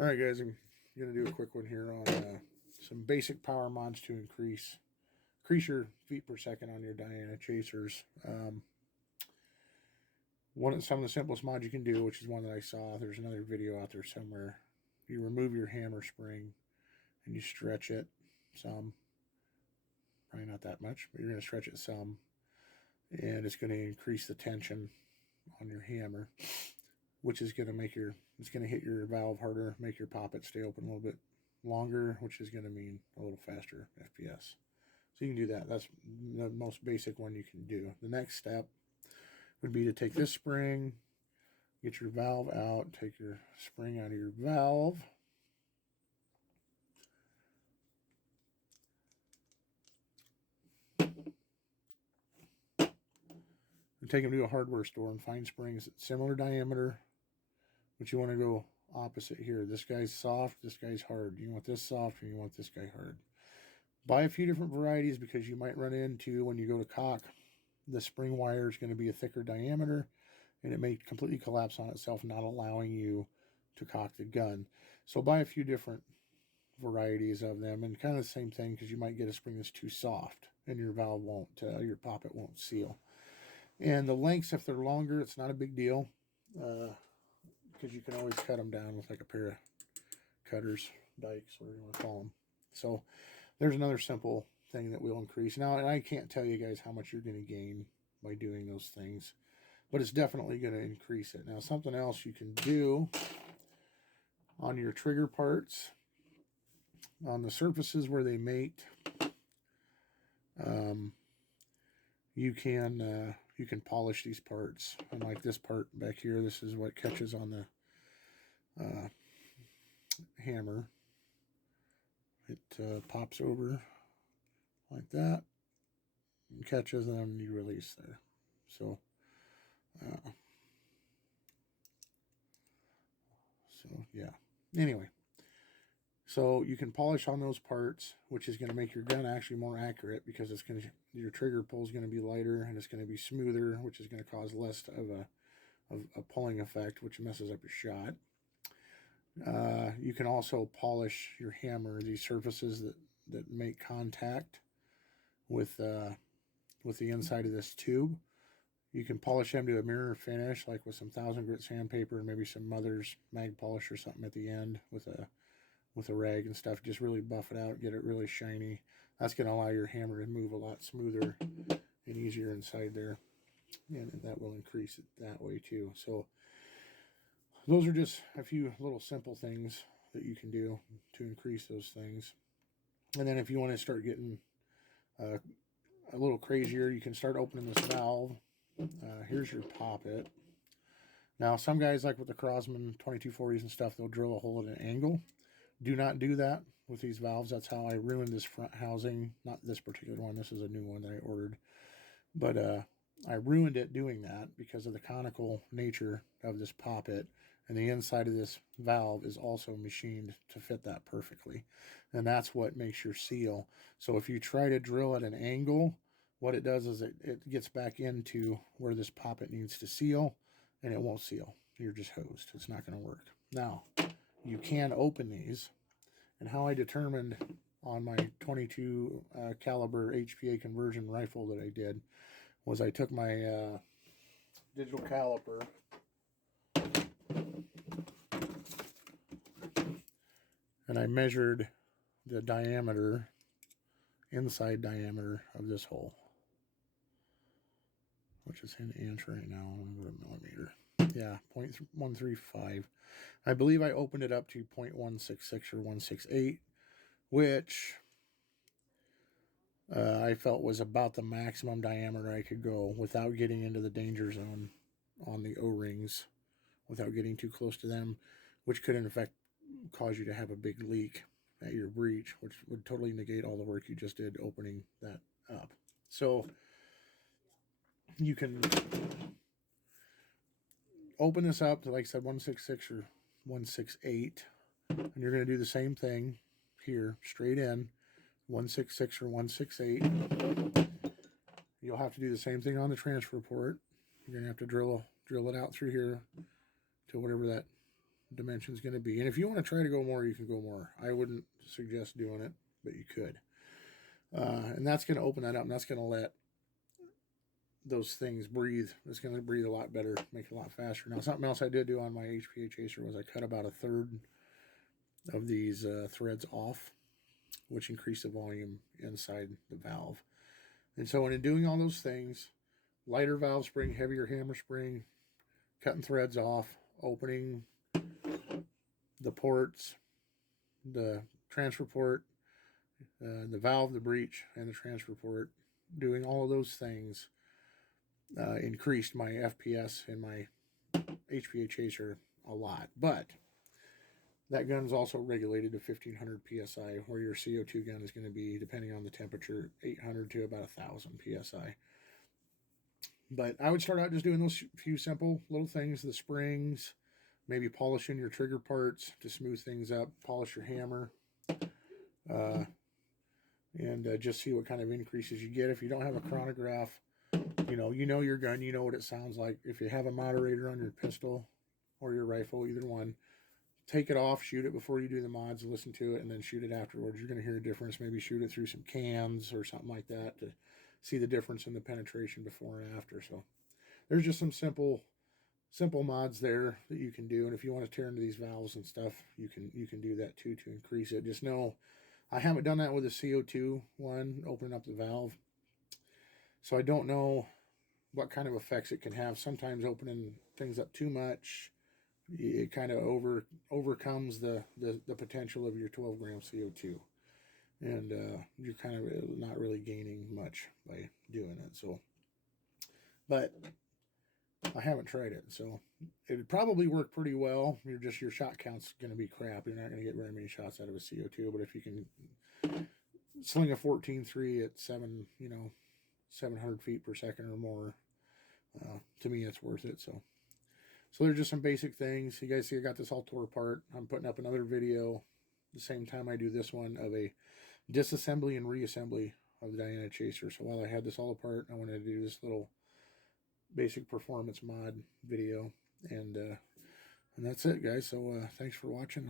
All right, guys, I'm going to do a quick one here on some basic power mods to increase your feet per second on your Diana chasers. Some of the simplest mods you can do, which is one that I saw. There's another video out there somewhere. You remove your hammer spring and you stretch it some. Probably not that much, but you're going to stretch it some, and it's going to increase the tension on your hammer, which is going to make it's going to hit your valve harder, make your poppet stay open a little bit longer, which is going to mean a little faster FPS. So you can do that. That's the most basic one you can do. The next step would be to take this spring, get your valve out, take your spring out of your valve. And take them to a hardware store and find springs at similar diameter, but you want to go opposite here. This guy's soft, this guy's hard. You want this soft and you want this guy hard. Buy a few different varieties because you might run into, when you go to cock, the spring wire is going to be a thicker diameter and it may completely collapse on itself, not allowing you to cock the gun. So buy a few different varieties of them, and kind of the same thing, because you might get a spring that's too soft and your valve won't, your poppet won't seal. And the lengths, if they're longer, it's not a big deal, because you can always cut them down with like a pair of cutters, dikes, whatever you want to call them. So there's another simple thing that will increase. Now, and I can't tell you guys how much you're going to gain by doing those things, but it's definitely going to increase it. Now, something else you can do on your trigger parts, on the surfaces where they mate, you can polish these parts. And like this part back here, this is what catches on the hammer. It pops over like that and catches, and then you release there. So yeah, anyway, so you can polish on those parts, which is going to make your gun actually more accurate, because it's going to, your trigger pull is going to be lighter and it's going to be smoother, which is going to cause less of a pulling effect, which messes up your shot. You can also polish your hammer, these surfaces that make contact with the inside of this tube. You can polish them to a mirror finish, like with some 1000 grit sandpaper and maybe some Mother's mag polish or something at the end with a rag and stuff. Just really buff it out, get it really shiny. That's going to allow your hammer to move a lot smoother and easier inside there, and that will increase it that way too. So those are just a few little simple things that you can do to increase those things. And then if you want to start getting a little crazier, you can start opening this valve. Here's your poppet. Now, some guys, like with the Crosman 2240s and stuff, they'll drill a hole at an angle. Do not do that with these valves. That's how I ruined this front housing. Not this particular one. This is a new one that I ordered. But I ruined it doing that because of the conical nature of this poppet. And the inside of this valve is also machined to fit that perfectly. And that's what makes your seal. So if you try to drill at an angle, what it does is it gets back into where this poppet needs to seal, and it won't seal. You're just hosed. It's not going to work. Now, you can open these, and how I determined on my 22 caliber HPA conversion rifle that I did was I took my digital caliper and I measured the diameter, inside diameter of this hole, which is an inch right now. I'm going to go to millimeter. Yeah, 0.135. I believe I opened it up to 0.166 or 168, which I felt was about the maximum diameter I could go without getting into the danger zone on the O-rings, without getting too close to them, which could in effect cause you to have a big leak at your breech, which would totally negate all the work you just did opening that up. So you can open this up to, like I said, 166 or 168, and you're going to do the same thing here, straight in, 166 or 168. You'll have to do the same thing on the transfer port. You're going to have to drill it out through here to whatever that dimension is going to be. And if you want to try to go more, you can go more. I wouldn't suggest doing it, but you could. And that's going to open that up, and that's going to let those things breathe. It's going to breathe a lot better, make it a lot faster. Now, something else I did do on my HPA chaser was I cut about a third of these threads off, which increased the volume inside the valve. And so in doing all those things, lighter valve spring, heavier hammer spring, cutting threads off, opening the ports, the transfer port, the valve, the breech, and the transfer port, doing all of those things increased my FPS in my HPA chaser a lot. But that gun is also regulated to 1500 psi, where your CO2 gun is going to be, depending on the temperature, 800 to about 1000 psi. But I would start out just doing those few simple little things, the springs, maybe polishing your trigger parts to smooth things up, polish your hammer, and just see what kind of increases you get. If you don't have a chronograph, you know your gun, you know what it sounds like. If you have a moderator on your pistol or your rifle, either one, take it off, shoot it before you do the mods, listen to it, and then shoot it afterwards. You're going to hear a difference. Maybe shoot it through some cans or something like that to see the difference in the penetration before and after. So there's just some simple mods there that you can do. And if you want to tear into these valves and stuff, you can do that too to increase it. Just know I haven't done that with the CO2 one, opening up the valve. So I don't know what kind of effects it can have. Sometimes opening things up too much, it kind of overcomes the potential of your 12 gram CO2. And you're kind of not really gaining much by doing it. So, but I haven't tried it, so it would probably work pretty well. Your shot count's going to be crap. You're not going to get very many shots out of a CO2. But if you can sling a 14.3 at 700 feet per second or more, to me it's worth it. So there's just some basic things. You guys see I got this all tore apart. I'm putting up another video the same time I do this one of a disassembly and reassembly of the Diana Chaser. So while I had this all apart, I wanted to do this little basic performance mod video, and that's it, guys. So thanks for watching.